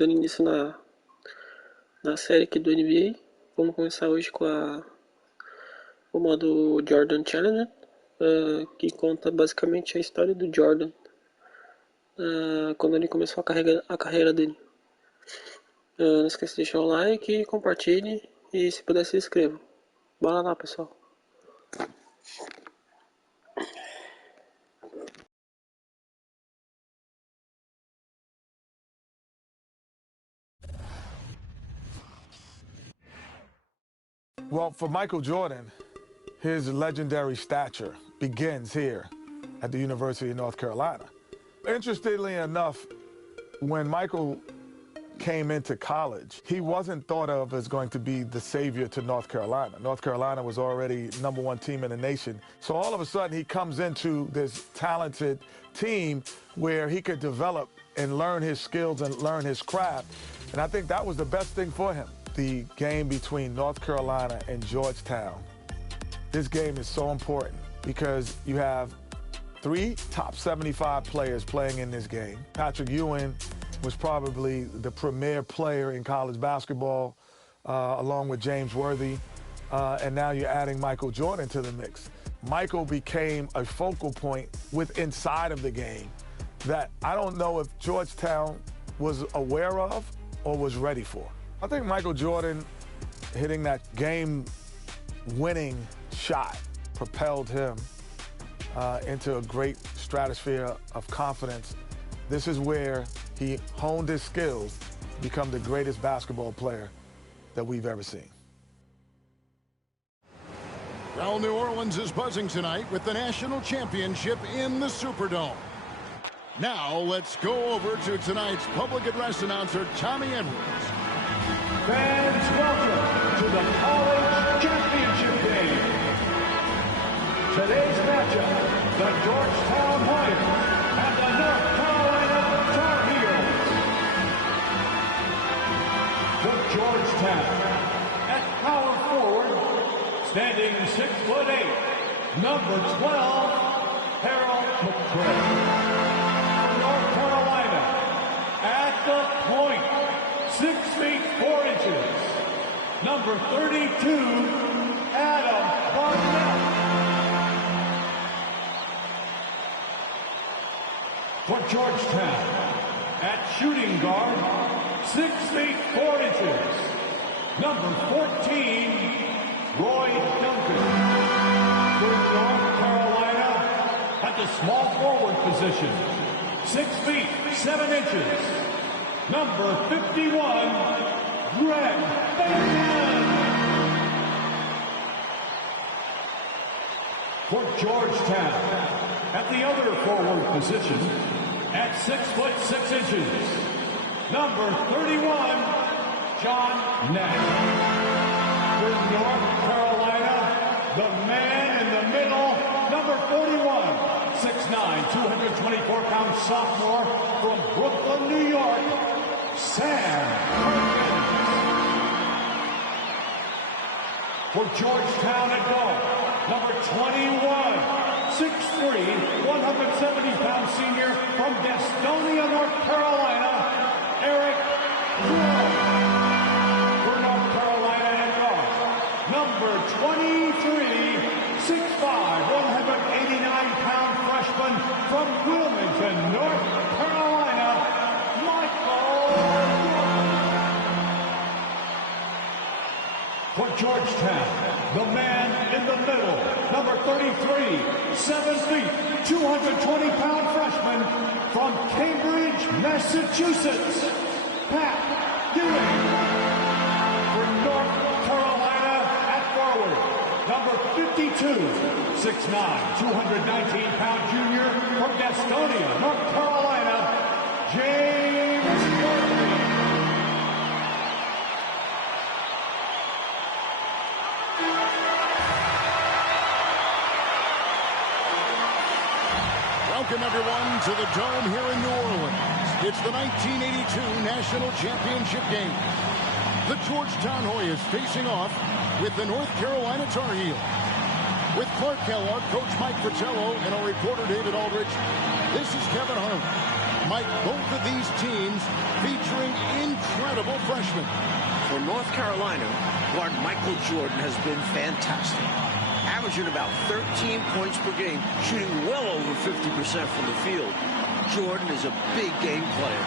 dando início na série aqui do NBA. Vamos começar hoje com o modo Jordan Challenge, que conta basicamente a história do Jordan, quando ele começou a carreira dele. Não esqueça de deixar o like, compartilhe e se puder se inscreva. Bora lá, pessoal. Well, for Michael Jordan, his legendary stature begins here at the University of North Carolina. Interestingly enough, when Michael came into college, he wasn't thought of as going to be the savior to North Carolina. North Carolina was already #1 team in the nation. So all of a sudden he comes into this talented team where he could develop and learn his skills and learn his craft. And I think that was the best thing for him. The game between North Carolina and Georgetown. This game is so important because you have 3 top 75 players playing in this game. Patrick Ewing was probably the premier player in college basketball, along with James Worthy. And now you're adding Michael Jordan to the mix. Michael became a focal point inside of the game that I don't know if Georgetown was aware of or was ready for. I think Michael Jordan hitting that game-winning shot propelled him into a great stratosphere of confidence. This is where he honed his skills to become the greatest basketball player that we've ever seen. Well, New Orleans is buzzing tonight with the national championship in the Superdome. Now let's go over to tonight's public address announcer, Tommy Edwards. Fans, welcome to the College Championship Game. Today's matchup, the Georgetown Lions and the North Carolina Tar Heels. For Georgetown, at power forward, standing 6'8", number 12, Harold McCray. For North Carolina, at the point, 6 feet 4 inches, number 32, Adam Barnett. For Georgetown, at shooting guard, 6 feet 4 inches, number 14, Roy Duncan. For North Carolina, at the small forward position, 6 feet 7 inches, number 51, Greg Bacon. For Georgetown, at the other forward position, at 6'6" number 31, John Nash. For North Carolina, the man in the middle, number 41, 6'9", 224-pound sophomore from Brooklyn, New York, Sam Perkins. For Georgetown at guard, number 21, 6'3", 170-pound senior from Gastonia, North Carolina, Eric Crow. For North Carolina at guard, number 23, 6'5", 189-pound freshman from Wilmington, North Carolina, for Georgetown, the man in the middle, number 33, 7 feet, 220-pound freshman from Cambridge, Massachusetts, Pat Ewing. For North Carolina at forward, number 52, 6'9", 219-pound junior from Gastonia, North Carolina, James Worthy. Welcome, everyone, to the Dome here in New Orleans. It's the 1982 National Championship game. The Georgetown Hoyas facing off with the North Carolina Tar Heels. With Clark Kellogg, Coach Mike Fratello, and our reporter David Aldrich, this is Kevin Harlan. Mike, both of these teams featuring incredible freshmen. For North Carolina, guard Michael Jordan has been fantastic, averaging about 13 points per game, shooting well over 50% from the field. Jordan is a big game player.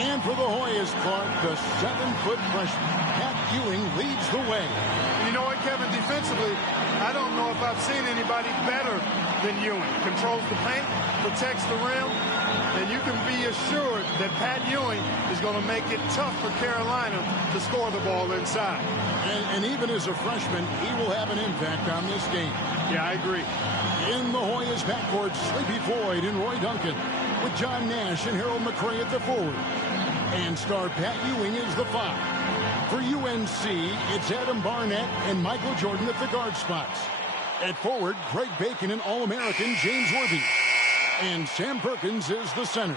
And for the Hoyas, Clark, the 7-foot freshman, Pat Ewing, leads the way. You know what, Kevin, defensively, I don't know if I've seen anybody better than Ewing. Controls the paint, protects the rim, and you can be assured that Pat Ewing is going to make it tough for Carolina to score the ball inside. And even as a freshman, he will have an impact on this game. Yeah, I agree. In the Hoyas backcourt, Sleepy Floyd and Roy Duncan, with John Nash and Harold McRae at the forward. And star Pat Ewing is the 5. For UNC, it's Adam Barnett and Michael Jordan at the guard spots. At forward, Craig Bacon and All-American James Worthy. And Sam Perkins is the center.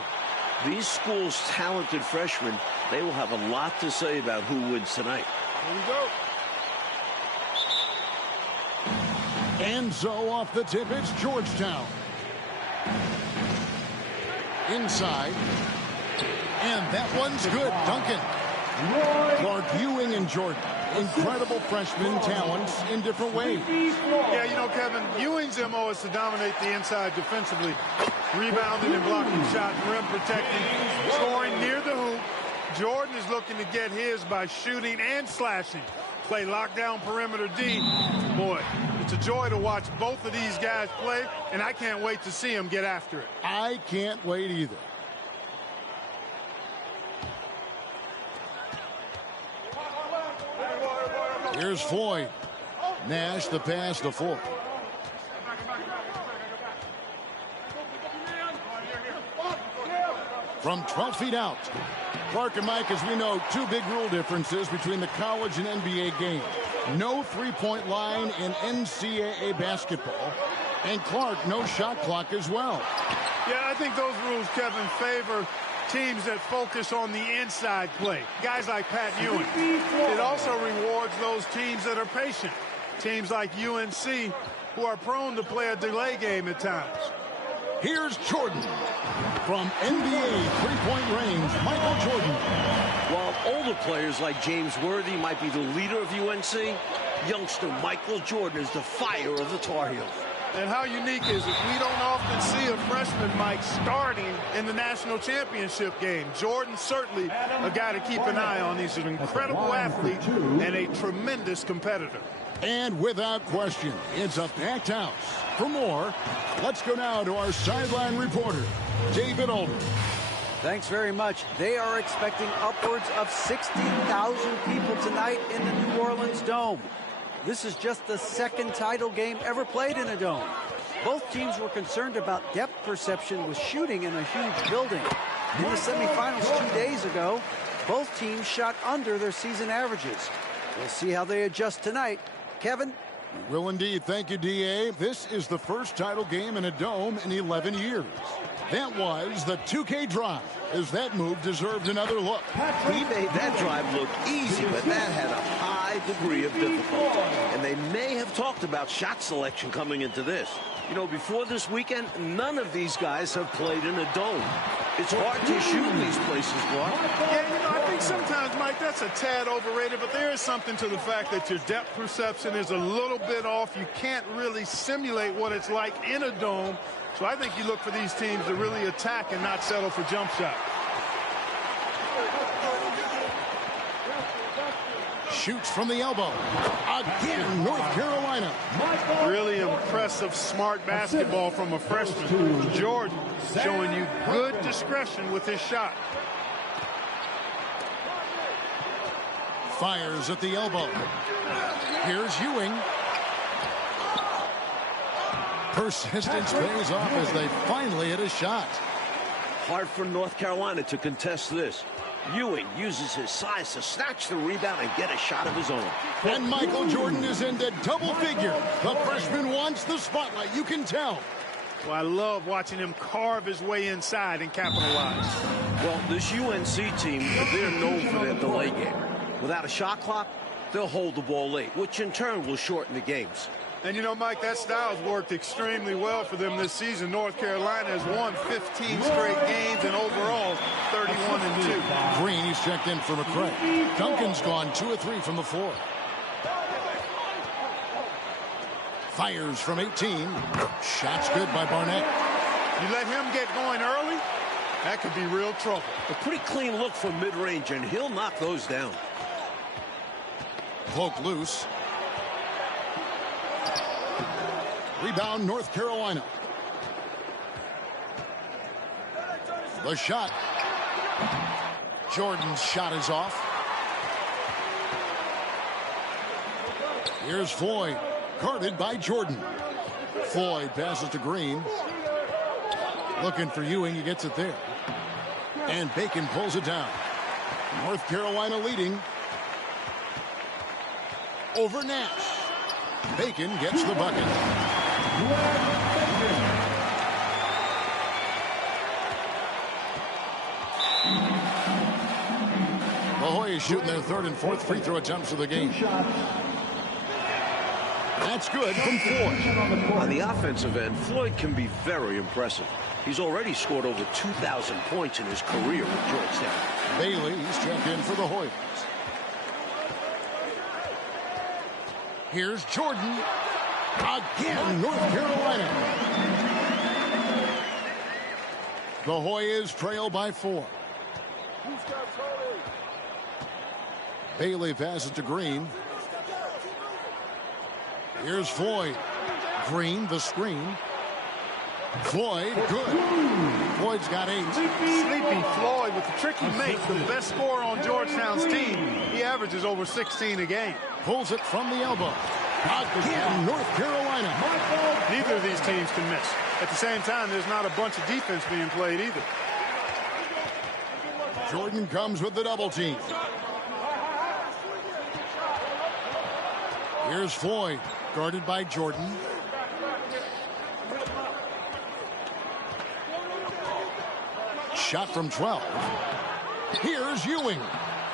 These schools' talented freshmen, they will have a lot to say about who wins tonight. Here we go. And so off the tip, it's Georgetown. Inside. And that one's good. Duncan. Clark, Ewing, and Jordan. Incredible freshman talents in different ways. Yeah, you know, Kevin, Ewing's MO is to dominate the inside defensively. Rebounding and blocking shot, rim protecting, scoring near the hoop. Jordan is looking to get his by shooting and slashing. Play lockdown perimeter D. Boy, it's a joy to watch both of these guys play, and I can't wait to see them get after it. I can't wait either. Here's Floyd. Nash the pass to Ford. From 12 feet out. Clark and Mike, as we know, two big rule differences between the college and NBA game. No three-point line in NCAA basketball. And Clark, no shot clock as well. Yeah, I think those rules, Kevin, favor teams that focus on the inside play. Guys like Pat Ewing. It also rewards those teams that are patient. Teams like UNC who are prone to play a delay game at times. Here's Jordan. From NBA three-point range, Michael Jordan. While older players like James Worthy might be the leader of UNC, youngster Michael Jordan is the fire of the Tar Heels. And how unique is it? We don't often see a freshman, Mike, starting in the national championship game. Jordan certainly a guy to keep an eye on. He's an incredible athlete and a tremendous competitor. And without question, it's a packed house. For more, let's go now to our sideline reporter, David Olden. Thanks very much. They are expecting upwards of 60,000 people tonight in the New Orleans Dome. This is just the second title game ever played in a dome. Both teams were concerned about depth perception with shooting in a huge building. In the semifinals 2 days ago, both teams shot under their season averages. We'll see how they adjust tonight. Kevin? We will indeed. Thank you, D.A. This is the first title game in a dome in 11 years. That was the 2K drive, as that move deserved another look. He made that drive look easy, but that had a high degree of difficulty. And they may have talked about shot selection coming into this. You know, before this weekend, none of these guys have played in a dome. It's hard to shoot in these places, Clark. Yeah, you know, I think sometimes, Mike, that's a tad overrated, but there is something to the fact that your depth perception is a little bit off. You can't really simulate what it's like in a dome. So I think you look for these teams to really attack and not settle for jump shots. Shoots from the elbow. Again, North Carolina. Really impressive, smart basketball from a freshman. Jordan showing you good discretion with his shot. Fires at the elbow. Here's Ewing. Persistence pays off as they finally hit a shot. Hard for North Carolina to contest this. Ewing uses his size to snatch the rebound and get a shot of his own. And Michael Jordan is into double figure. The freshman wants the spotlight, you can tell. Well, I love watching him carve his way inside and capitalize. Well, this UNC team, they're known for their delay game. Without a shot clock, they'll hold the ball late, which in turn will shorten the games. And you know, Mike, that style's worked extremely well for them this season. North Carolina has won 15 straight games and overall 31-2. Green, he's checked in for McCray. Duncan's gone 2 of 3 from the floor. Fires from 18. Shot's good by Barnett. You let him get going early, that could be real trouble. A pretty clean look from mid-range, and he'll knock those down. Poke loose. Rebound, North Carolina. The shot. Jordan's shot is off. Here's Floyd, guarded by Jordan. Floyd passes to Green. Looking for Ewing, he gets it there. And Bacon pulls it down. North Carolina leading. Over Nash. Bacon gets the bucket. The Hoyas shooting their third and fourth free throw attempts of the game. That's good from Floyd. On the offensive end, Floyd can be very impressive. He's already scored over 2,000 points in his career with Georgetown. Bailey, he's checked in for the Hoyas. Here's Jordan. Again, North Carolina. The Hoyas trail by 4. Bailey passes to Green. Here's Floyd. Green, the screen. Floyd, good. Floyd's got 8. Sleepy Floyd with the tricky make, the best scorer on Georgetown's team. He averages over 16 a game. Pulls it from the elbow. Again, North Carolina. Neither of these teams can miss. At the same time, there's not a bunch of defense being played either. Jordan comes with the double team. Here's Floyd, guarded by Jordan. Shot from 12. Here's Ewing.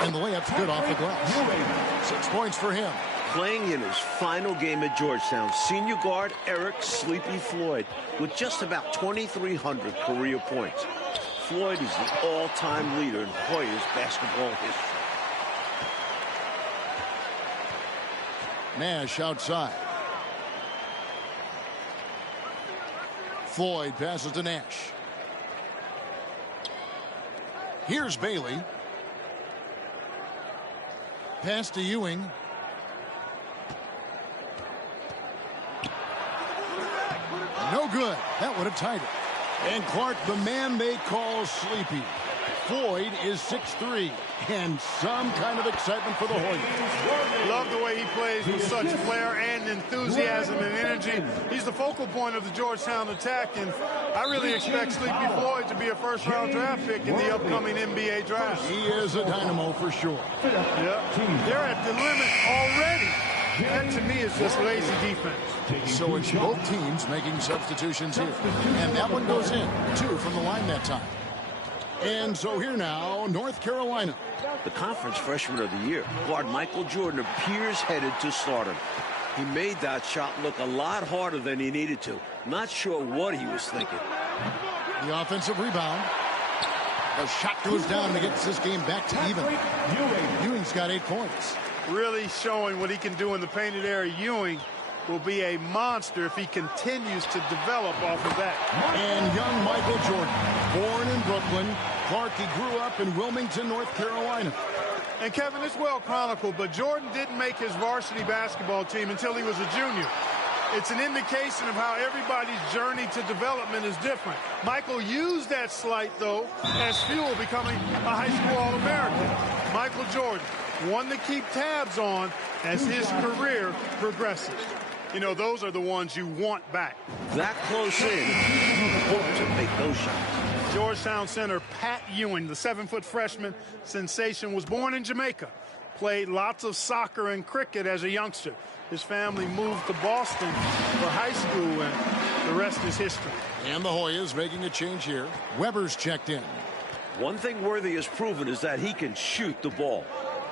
And the layup's good off the glass. 6 points for him. Playing in his final game at Georgetown, senior guard Eric Sleepy Floyd with just about 2,300 career points. Floyd is the all-time leader in Hoyas basketball history. Nash outside. Floyd passes to Nash. Here's Bailey. Pass to Ewing. No good. That would have tied it. And Clark, the man they call Sleepy. Floyd is 6'3", and some kind of excitement for the Hoyas. Love the way he plays with such flair and enthusiasm and energy. He's the focal point of the Georgetown attack, and I really expect Sleepy Floyd to be a first-round draft pick in the upcoming NBA draft. He is a dynamo for sure. Yep. They're at the limit already. That, to me, is just lazy defense. So it's both teams making substitutions here. And that one goes in. 2 from the line that time. And so here now, North Carolina. The conference freshman of the year, guard Michael Jordan, appears headed to stardom. He made that shot look a lot harder than he needed to. Not sure what he was thinking. The offensive rebound. The shot goes down and gets this game back to even. Ewing's got 8 points. Really showing what he can do in the painted area. Ewing will be a monster if he continues to develop off of that. And young Michael Jordan, born in Brooklyn. Clark, he grew up in Wilmington, North Carolina. And Kevin, it's well chronicled, but Jordan didn't make his varsity basketball team until he was a junior. It's an indication of how everybody's journey to development is different. Michael used that slight, though, as fuel, becoming a high school All-American. Michael Jordan, one to keep tabs on as his career progresses. You know, those are the ones you want back. That close in, you hope to make those shots. Georgetown center Pat Ewing, the 7-foot freshman sensation, was born in Jamaica. Played lots of soccer and cricket as a youngster. His family moved to Boston for high school, and the rest is history. And the Hoyas making a change here. Weber's checked in. One thing Worthy has proven is that he can shoot the ball.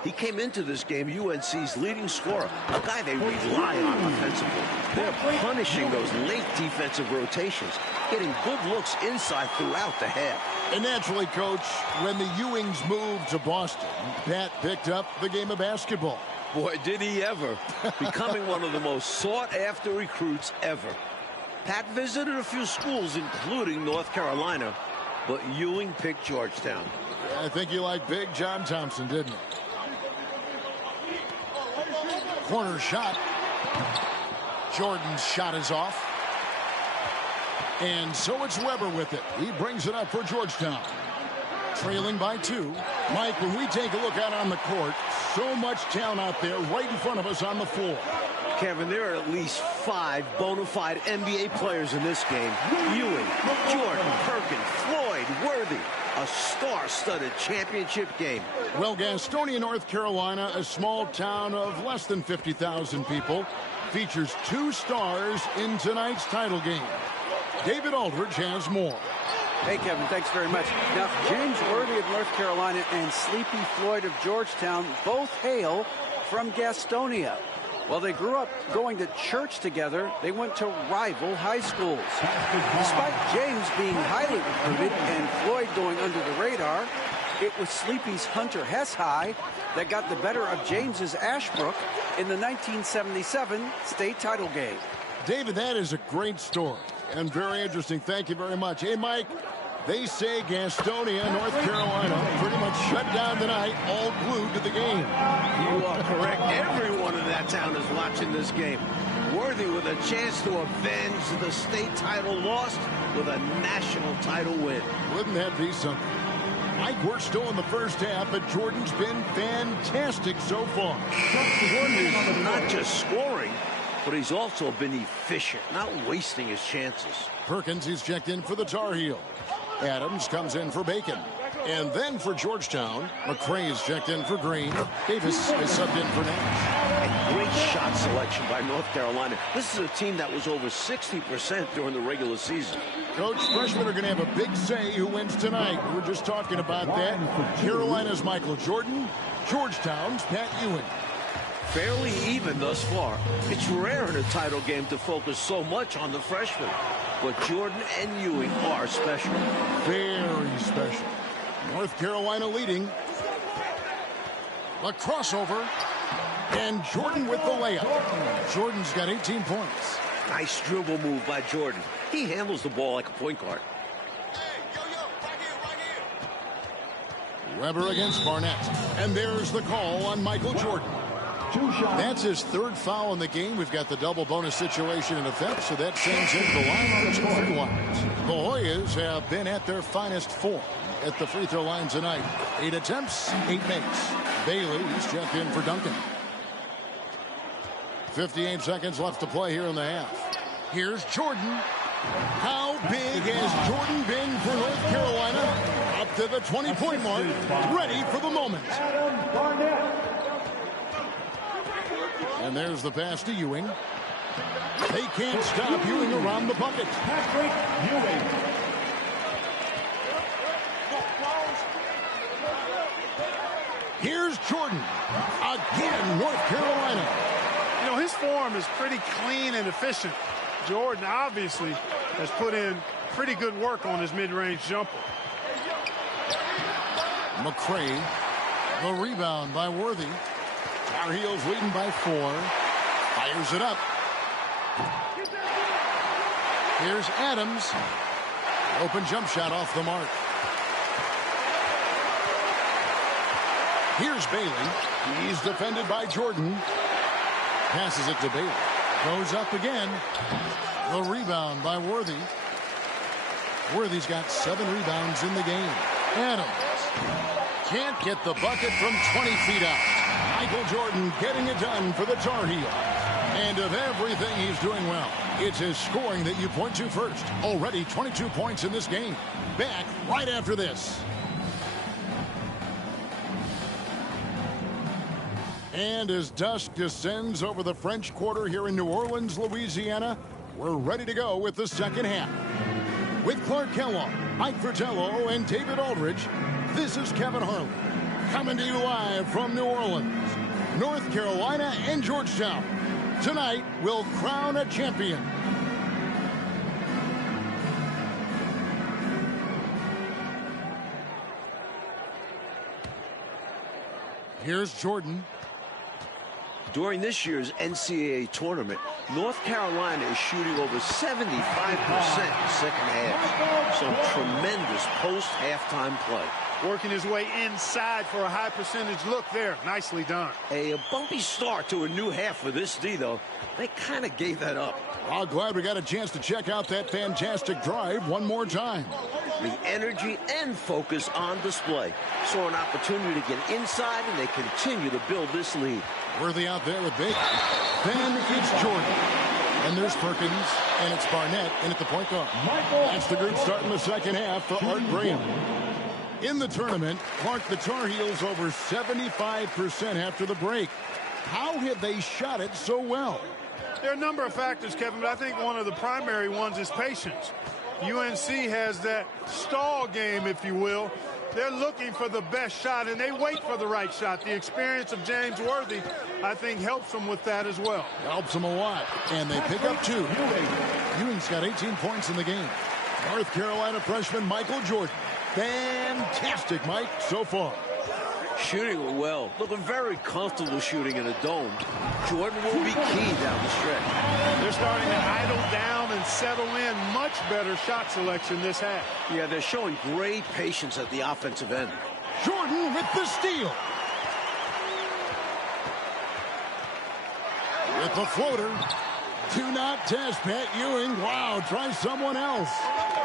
He came into this game UNC's leading scorer, a guy they rely on offensively. They're punishing those late defensive rotations, getting good looks inside throughout the half. And naturally, Coach, when the Ewings moved to Boston, Pat picked up the game of basketball. Boy, did he ever. Becoming one of the most sought-after recruits ever. Pat visited a few schools, including North Carolina, but Ewing picked Georgetown. I think you liked Big John Thompson, didn't you? Corner shot. Jordan's shot is off. And so it's Weber with it. He brings it up for Georgetown. Trailing by 2. Mike, when we take a look out on the court, so much talent out there right in front of us on the floor. Kevin, there are at least 5 bona fide NBA players in this game. Ewing, Jordan, Perkins, Floyd, Worthy. A star-studded championship game. Well, Gastonia, North Carolina, a small town of less than 50,000 people, features 2 stars in tonight's title game. David Aldridge has more. Hey, Kevin, thanks very much. Now, James Worthy of North Carolina and Sleepy Floyd of Georgetown both hail from Gastonia. While they grew up going to church together, they went to rival high schools. Despite James being highly recruited and Floyd going under the radar, it was Sleepy's Hunter Hess High that got the better of James's Ashbrook in the 1977 state title game. David, that is a great story and very interesting. Thank you very much. Hey, Mike, they say Gastonia, North Carolina, pretty much shut down tonight, all glued to the game. You are correct. Everyone in that town is watching this game. Worthy with a chance to avenge the state title lost with a national title win. Wouldn't that be something? Mike, we're still in the first half, but Jordan's been fantastic so far. Jordan is not just scoring, but he's also been efficient, not wasting his chances. Perkins is checked in for the Tar Heel. Adams comes in for Bacon. And then for Georgetown, McCray is checked in for Green. Davis is subbed in for Nash. A great shot selection by North Carolina. This is a team that was over 60% during the regular season. Coach, freshmen are going to have a big say who wins tonight. We were just talking about that. Carolina's Michael Jordan, Georgetown's Pat Ewing. Fairly even thus far. It's rare in a title game to focus so much on the freshmen. But Jordan and Ewing are special. Very special. North Carolina leading. A crossover. And Jordan with the layup. Jordan's got 18 points. Nice dribble move by Jordan. He handles the ball like a point guard. Weber against Barnett. And there's the call on Michael Jordan. That's his 3rd foul in the game. We've got the double bonus situation in effect, so that sends him to the line on 2 free ones. The Hoyas have been at their finest 4 at the free throw line tonight. 8 attempts, 8 makes. Bailey is checked in for Duncan. 58 seconds left to play here in the half. Here's Jordan. How big has Jordan been for North Carolina? Up to the 20-point mark, ready for the moment. And there's the pass to Ewing. They can't stop Ewing around the bucket. Patrick Ewing. Here's Jordan. Again, North Carolina. You know, his form is pretty clean and efficient. Jordan obviously has put in pretty good work on his mid-range jumper. McCray. The rebound by Worthy. Tar Heels leading by 4. Fires it up. Here's Adams. Open jump shot off the mark. Here's Bailey. He's defended by Jordan. Passes it to Bailey. Goes up again. The rebound by Worthy. Worthy's got 7 rebounds in the game. Adams can't get the bucket from 20 feet out. Michael Jordan getting it done for the Tar Heel. And of everything he's doing well, it's his scoring that you point to first. Already 22 points in this game. Back right after this. And as dusk descends over the French Quarter here in New Orleans, Louisiana, we're ready to go with the second half. With Clark Kellogg, Mike Fratello, and David Aldridge, this is Kevin Harlan. Coming to you live from New Orleans, North Carolina and Georgetown. Tonight, we'll crown a champion. Here's Jordan. During this year's NCAA tournament, North Carolina is shooting over 75% in the second half. Some tremendous post-halftime play. Working his way inside for a high percentage look there. Nicely done. A bumpy start to a new half for this D, though. They kind of gave that up. I'm glad we got a chance to check out that fantastic drive one more time. The energy and focus on display. Saw an opportunity to get inside, and they continue to build this lead. Worthy out there with Bacon. Then it's Jordan. And there's Perkins, and it's Barnett in at the point guard. That's the group starting the second half for Art Graham. In the tournament, Clark, the Tar Heels over 75% after the break. How have they shot it so well? There are a number of factors, Kevin, but I think one of the primary ones is patience. UNC has that stall game, if you will. They're looking for the best shot, and they wait for the right shot. The experience of James Worthy, I think, helps them with that as well. Helps them a lot, and they pick up 2. Ewing's got 18 points in the game. North Carolina freshman Michael Jordan. Fantastic, Mike, so far. Shooting well. Looking very comfortable shooting in a dome. Jordan will be key down the stretch. They're starting to idle down and settle in. Much better shot selection this half. Yeah, they're showing great patience at the offensive end. Jordan with the steal. With the floater. Do not test Pat Ewing. Wow, try someone else.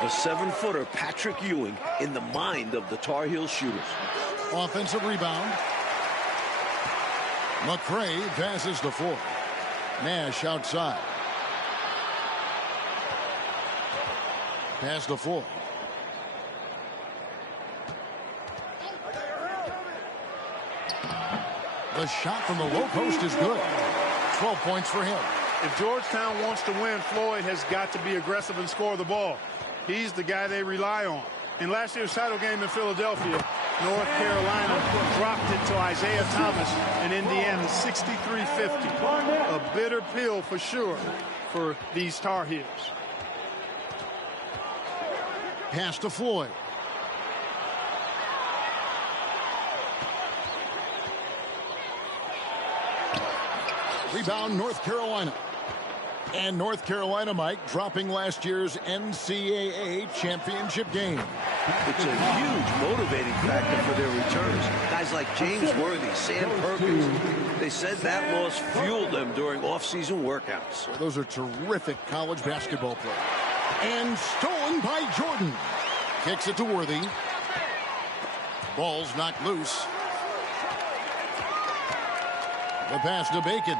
The 7-footer Patrick Ewing in the mind of the Tar Heels shooters. Offensive rebound. McCray passes to Ford. Nash outside. Pass to Ford. The shot from the low post is good. 12 points for him. If Georgetown wants to win, Floyd has got to be aggressive and score the ball. He's the guy they rely on. In last year's title game in Philadelphia, North Carolina dropped it to Isaiah Thomas and Indiana 63-50. A bitter pill for sure for these Tar Heels. Pass to Floyd. Rebound North Carolina. And North Carolina, Mike, dropping last year's NCAA championship game. It's a huge motivating factor for their returners. Guys like James Worthy, Sam Perkins. They said that loss fueled them during off-season workouts. Those are terrific college basketball players. And stolen by Jordan. Kicks it to Worthy. Ball's knocked loose. The pass to Bacon.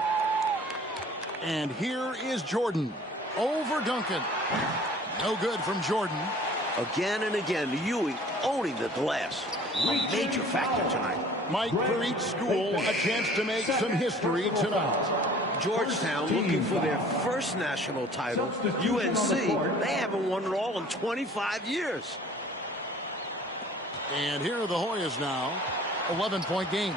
And here is Jordan over Duncan. No good from Jordan. Again and again, Ewing owning the glass. A major factor tonight. Mike, for each school, a chance to make some history tonight. Georgetown looking for their first national title. UNC, they haven't won it all in 25 years. And here are the Hoyas now. 11-point game.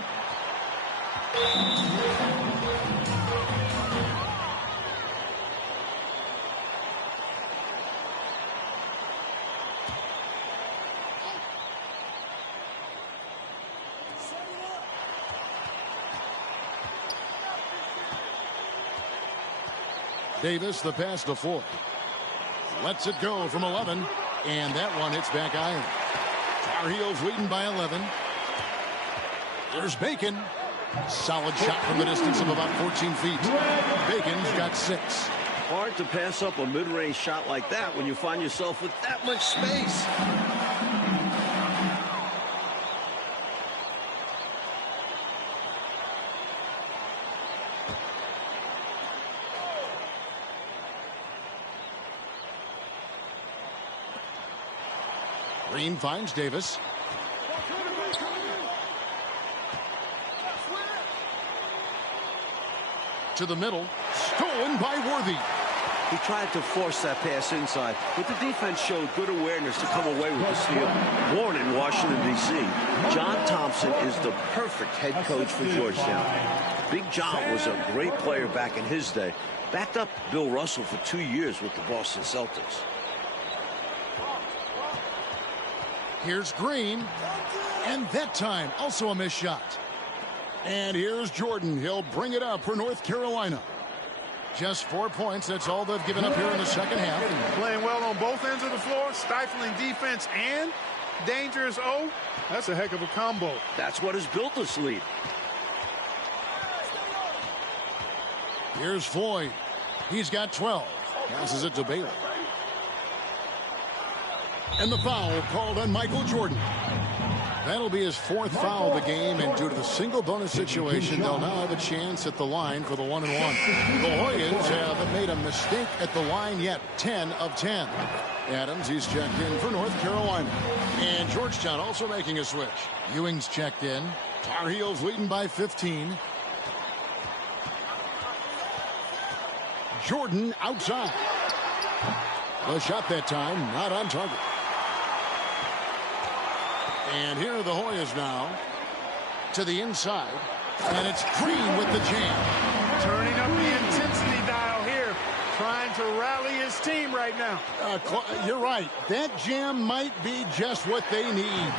Davis, the pass to Ford. Lets it go from 11. And that one hits back iron. Tar Heels leading by 11. There's Bacon. Solid shot from the distance of about 14 feet. Bacon's got 6. Hard to pass up a mid-range shot like that when you find yourself with that much space. Green finds Davis. To the middle. Stolen by Worthy. He tried to force that pass inside, but the defense showed good awareness to come away with the steal. Born in Washington, D.C., John Thompson is the perfect head coach for Georgetown. Big John was a great player back in his day. Backed up Bill Russell for 2 years with the Boston Celtics. Here's Green, and that time also a missed shot. And here's Jordan. He'll bring it up for North Carolina. Just 4 points. That's all they've given up here in the second half. Playing well on both ends of the floor, stifling defense and dangerous O. That's a heck of a combo. That's what has built this lead. Here's Floyd. He's got 12. Passes it to Bailey. And the foul called on Michael Jordan. That'll be his 4th foul of the game, and due to the single bonus situation, they'll now have a chance at the line for the 1-and-1. The Hoyans haven't made a mistake at the line yet, 10 of 10. Adams, he's checked in for North Carolina. And Georgetown also making a switch. Ewing's checked in. Tar Heels leading by 15. Jordan outside. The shot that time, not on target. And here are the Hoyas now to the inside. And it's Green with the jam. Turning up the intensity dial here. Trying to rally his team right now. You're right. That jam might be just what they need.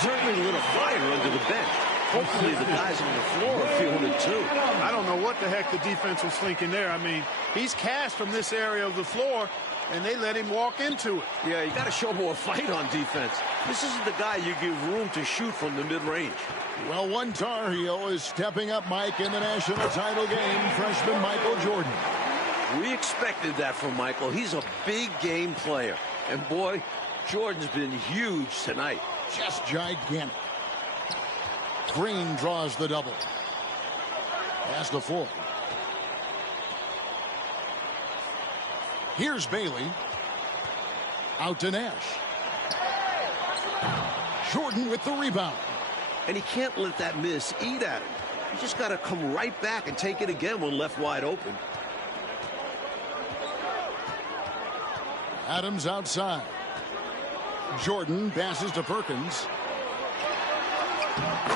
Certainly lit a fire under the bench. Hopefully the guys on the floor are feeling it too. I don't know what the heck the defense was thinking there. I mean, he's cast from this area of the floor, and they let him walk into it. Yeah, you got to show more fight on defense. This isn't the guy you give room to shoot from the mid-range. Well, one Tar Heel is stepping up, Mike, in the national title game, freshman Michael Jordan. We expected that from Michael. He's a big game player. And boy, Jordan's been huge tonight. Just gigantic. Green draws the double. Pass to Ford. Here's Bailey. Out to Nash. Jordan with the rebound. And he can't let that miss eat at him. You just got to come right back and take it again when left wide open. Adams outside. Jordan passes to Perkins.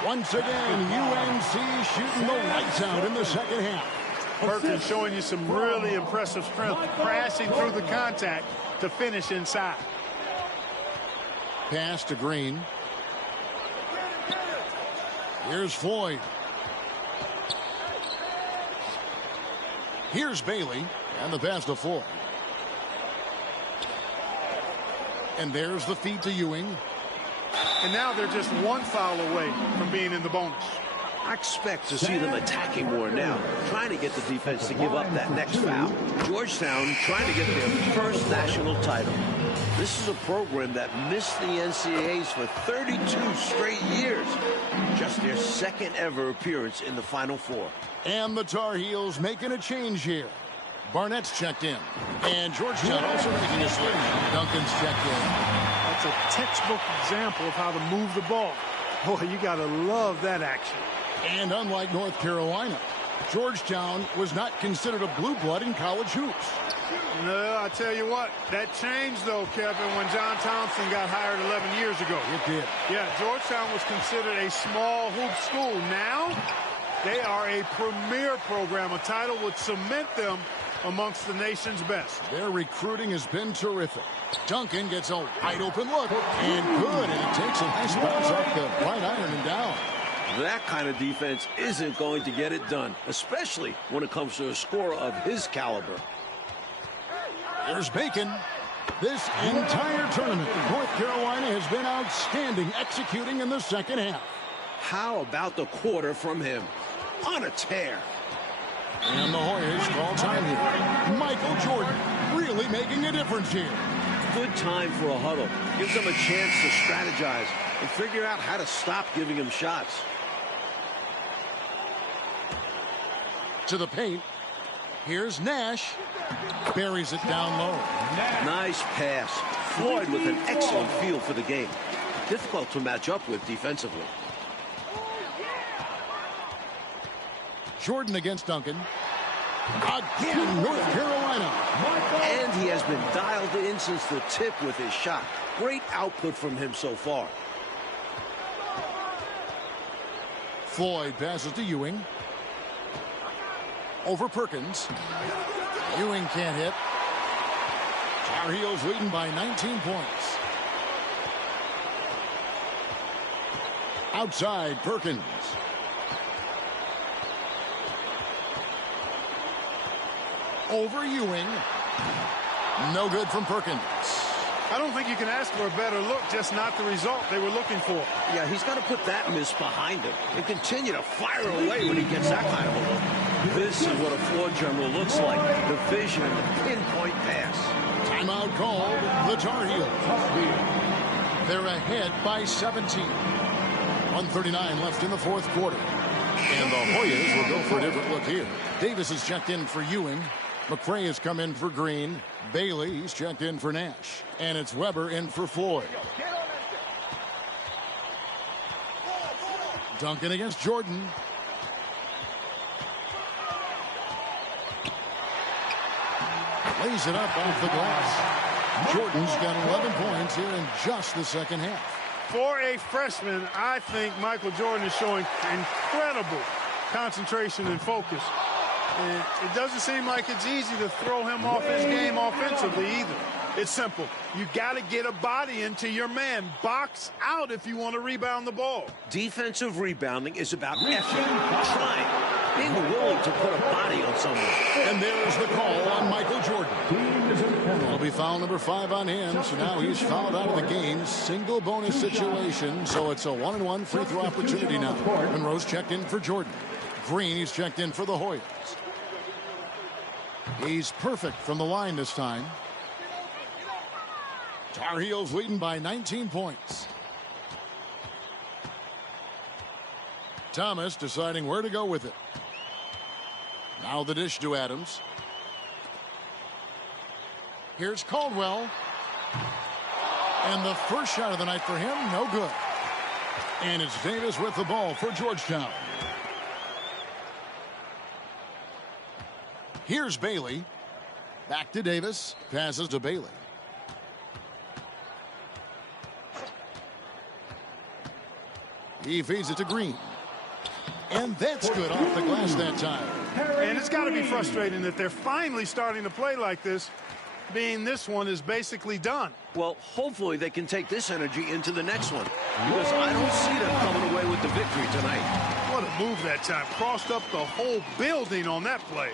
Once again, UNC shooting the lights out in the second half. Perkins showing you some really impressive strength, crashing through the contact to finish inside. Pass to Green. Here's Floyd. Here's Bailey, and the pass to Floyd. And there's the feed to Ewing. And now they're just one foul away from being in the bonus. I expect to see them attacking more now, trying to get the defense to give up that next foul. Georgetown trying to get their first national title. This is a program that missed the NCAAs for 32 straight years. Just their second ever appearance in the Final Four. And the Tar Heels making a change here. Barnett's checked in. And Georgetown also making a switch. Duncan's checked in. That's a textbook example of how to move the ball. Boy, you got to love that action. And unlike North Carolina, Georgetown was not considered a blue blood in college hoops. No, I tell you what, that changed though, Kevin, when John Thompson got hired 11 years ago. It did. Yeah, Georgetown was considered a small hoop school. Now, they are a premier program. A title would cement them amongst the nation's best. Their recruiting has been terrific. Duncan gets a wide open look, and good, and it takes a nice bounce off the right iron and down. That kind of defense isn't going to get it done, especially when it comes to a scorer of his caliber. There's Bacon. This entire tournament, North Carolina has been outstanding executing in the second half. How about the quarter from him? On a tear. And the Hoyas call time here. Michael Jordan really making a difference here. Good time for a huddle. Gives them a chance to strategize and figure out how to stop giving him shots. To the paint. Here's Nash. Buries it down low. Nice pass. Floyd with an excellent feel for the game. Difficult to match up with defensively. Jordan against Duncan. Again, North Carolina. And he has been dialed in since the tip with his shot. Great output from him so far. Floyd passes to Ewing. Over Perkins. Ewing can't hit. Tar Heels leading by 19 points. Outside Perkins. Over Ewing. No good from Perkins. I don't think you can ask for a better look, just not the result they were looking for. Yeah, he's got to put that miss behind him and continue to fire away when he gets that kind of a look. This is what a floor general looks like. The vision and the pinpoint pass. Timeout called. The Tar Heels. They're ahead by 17. 1:39 left in the fourth quarter. And the Hoyas will go for a different look here. Davis is checked in for Ewing. McCray has come in for Green. Bailey, he's checked in for Nash. And it's Weber in for Floyd. Duncan against Jordan. Lays it up off the glass. Jordan's got 11 points here in just the second half. For a freshman, I think Michael Jordan is showing incredible concentration and focus. And it doesn't seem like it's easy to throw him off his game offensively either. It's simple. You got to get a body into your man. Box out if you want to rebound the ball. Defensive rebounding is about effort, trying, being willing to put a body on someone. And there's the call on Michael Jordan. It'll be foul number 5 on him, so now he's fouled out of the game. Single bonus situation, so it's a 1-and-1 free throw opportunity now. Monroe's checked in for Jordan. Green, he's checked in for the Hoyas. He's perfect from the line this time. Tar Heels leading by 19 points. Thomas deciding where to go with it. Now the dish to Adams. Here's Caldwell. And the first shot of the night for him, no good. And it's Davis with the ball for Georgetown. Here's Bailey. Back to Davis. Passes to Bailey. He feeds it to Green. And that's good off the glass that time. And it's got to be frustrating that they're finally starting to play like this, being this one is basically done. Well, hopefully they can take this energy into the next one, because I don't see them coming away with the victory tonight. What a move that time. Crossed up the whole building on that play.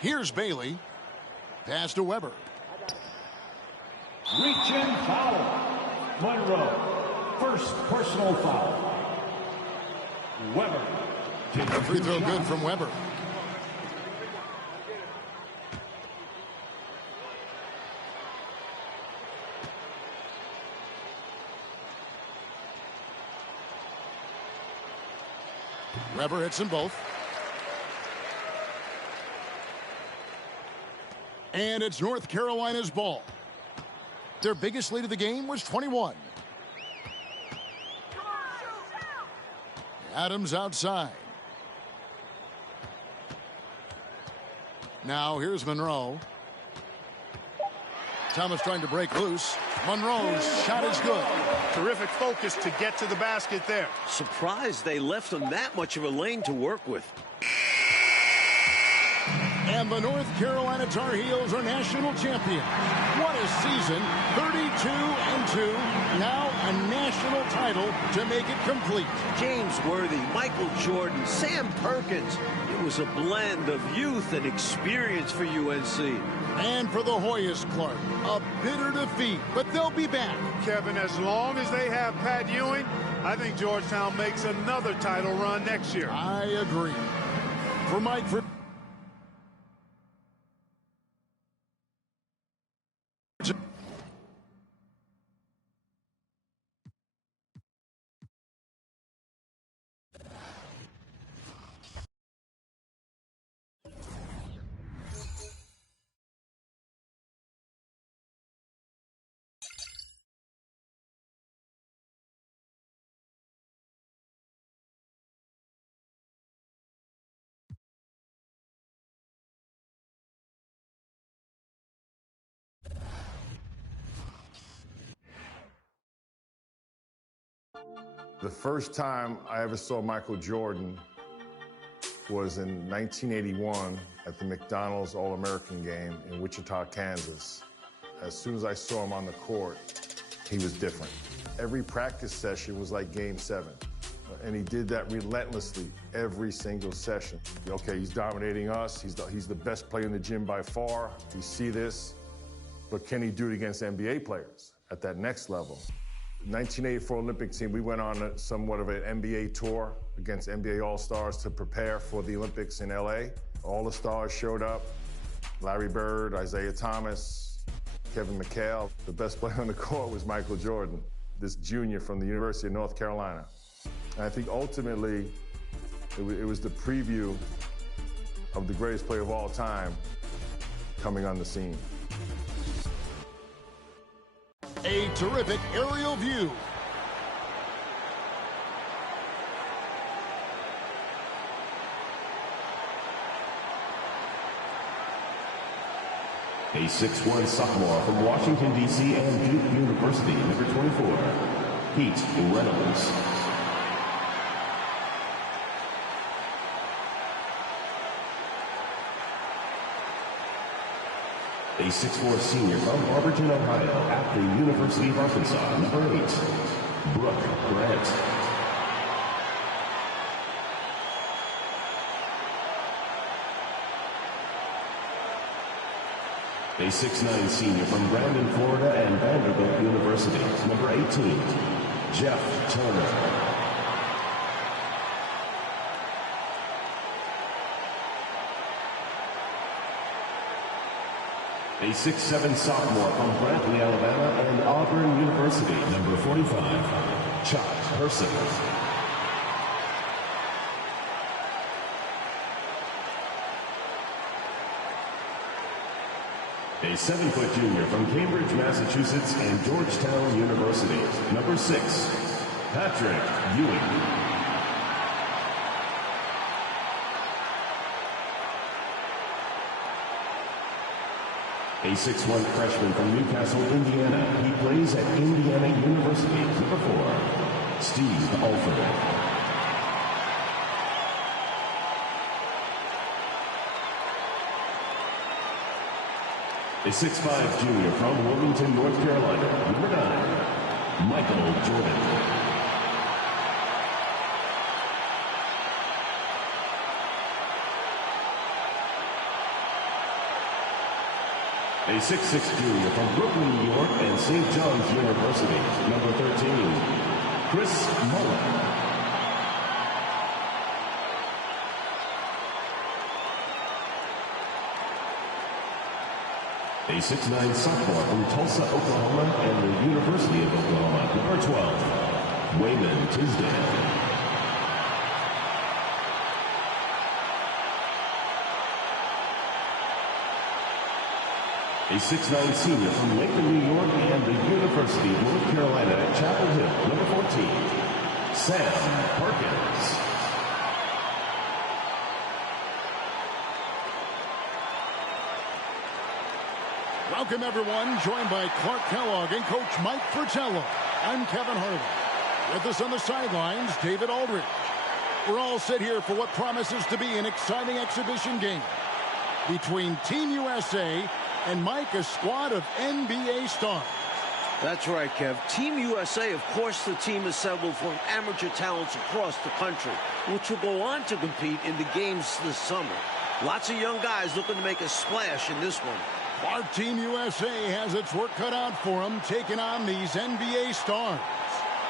Here's Bailey. Pass to Weber. Reach in foul. Monroe, first personal foul. Weber. Free throw good from Weber. Weber hits them both. And it's North Carolina's ball. Their biggest lead of the game was 21. Adams outside. Now here's Monroe. Thomas trying to break loose. Monroe's shot is good. Terrific focus to get to the basket there. Surprised they left them that much of a lane to work with. And the North Carolina Tar Heels are national champions. What a season, 32-2. Now a national title to make it complete. James Worthy, Michael Jordan, Sam Perkins. It was a blend of youth and experience for UNC. And for the Hoyas, Clark, a bitter defeat, but they'll be back. Kevin, as long as they have Pat Ewing, I think Georgetown makes another title run next year. I agree. For Mike... The first time I ever saw Michael Jordan was in 1981 at the McDonald's All-American game in Wichita, Kansas. As soon as I saw him on the court, he was different. Every practice session was like Game 7. And he did that relentlessly every single session. Okay, he's dominating us. He's the best player in the gym by far. You see this. But can he do it against NBA players at that next level? 1984 Olympic team, we went on somewhat of an NBA tour against NBA All-Stars to prepare for the Olympics in LA. All the stars showed up. Larry Bird, Isaiah Thomas, Kevin McHale. The best player on the court was Michael Jordan, this junior from the University of North Carolina. And I think ultimately, it was the preview of the greatest player of all time coming on the scene. A terrific aerial view. A 6'1" sophomore from Washington, D.C. and Duke University, number 24, Pete Reynolds. A 6'4" senior from Barberton, Ohio, at the University of Arkansas, number 8, Brooke Grant. A 6'9" senior from Brandon, Florida, and Vanderbilt University, number 18, Jeff Turner. A 6'7" sophomore from Brantley, Alabama, and Auburn University, number 45, Chuck Person. A 7-foot junior from Cambridge, Massachusetts, and Georgetown University, number 6, Patrick Ewing. A 6'1" freshman from Newcastle, Indiana. He plays at Indiana University, number 4, Steve Alford. A 6'5" junior from Wilmington, North Carolina, number 9, Michael Jordan. A 6'6" junior from Brooklyn, New York, and St. John's University, number 13, Chris Muller. A 6'9" sophomore from Tulsa, Oklahoma, and the University of Oklahoma, number 12, Wayman Tisdale. A 6'9" senior from Lincoln, New York, and the University of North Carolina at Chapel Hill, number 14, Sam Perkins. Welcome, everyone. Joined by Clark Kellogg and Coach Mike Fratello. I'm Kevin Harlan. With us on the sidelines, David Aldridge. We're all set here for what promises to be an exciting exhibition game between Team USA and Mike, a squad of NBA stars. That's right, Kev. Team USA, of course, the team assembled from amateur talents across the country, which will go on to compete in the games this summer. Lots of young guys looking to make a splash in this one. Our Team USA has its work cut out for them, taking on these NBA stars.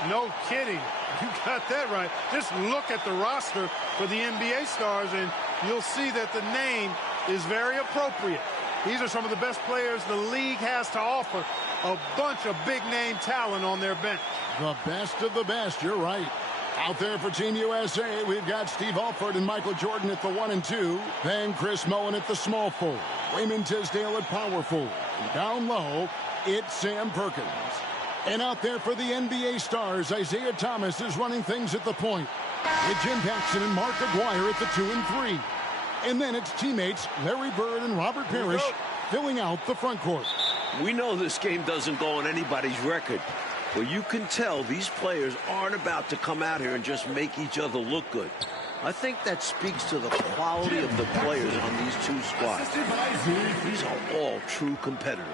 No kidding. You got that right. Just look at the roster for the NBA stars, and you'll see that the name is very appropriate. These are some of the best players the league has to offer. A bunch of big-name talent on their bench. The best of the best, you're right. Out there for Team USA, we've got Steve Alford and Michael Jordan at the 1 and 2. Then Chris Mullin at the small forward. Raymond Tisdale at power forward. And down low, it's Sam Perkins. And out there for the NBA stars, Isaiah Thomas is running things at the point. It's Jim Paxson and Mark Aguirre at the 2 and 3. And then it's teammates Larry Bird and Robert Parrish filling out the front court. We know this game doesn't go on anybody's record, where you can tell these players aren't about to come out here and just make each other look good. I think that speaks to the quality of the players on these two squads. These are all true competitors.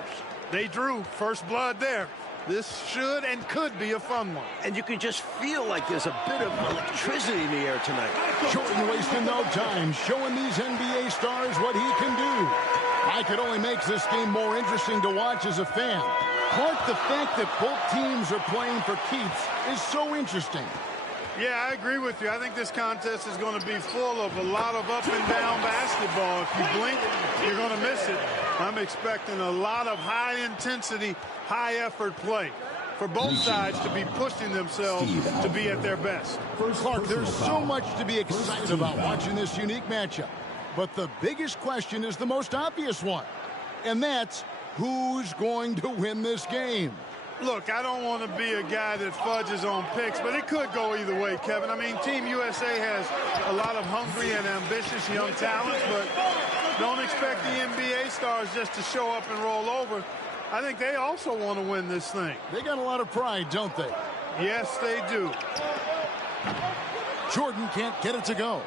They drew first blood there. This should and could be a fun one. And you can just feel like there's a bit of electricity in the air tonight. Jordan wasting no time, showing these NBA stars what he can do. Mike, it only makes this game more interesting to watch as a fan. Clark, the fact that both teams are playing for keeps is so interesting. Yeah, I agree with you. I think this contest is going to be full of a lot of up and down basketball. If you blink, you're going to miss it. I'm expecting a lot of high-intensity, high-effort play for both sides to be pushing themselves to be at their best. Clark, there's so much to be excited about watching this unique matchup. But the biggest question is the most obvious one, and that's who's going to win this game? Look, I don't want to be a guy that fudges on picks, but it could go either way, Kevin. I mean, Team USA has a lot of hungry and ambitious young talent, but don't expect the NBA stars just to show up and roll over. I think they also want to win this thing. They got a lot of pride, don't they? Yes, they do. Jordan can't get it to go.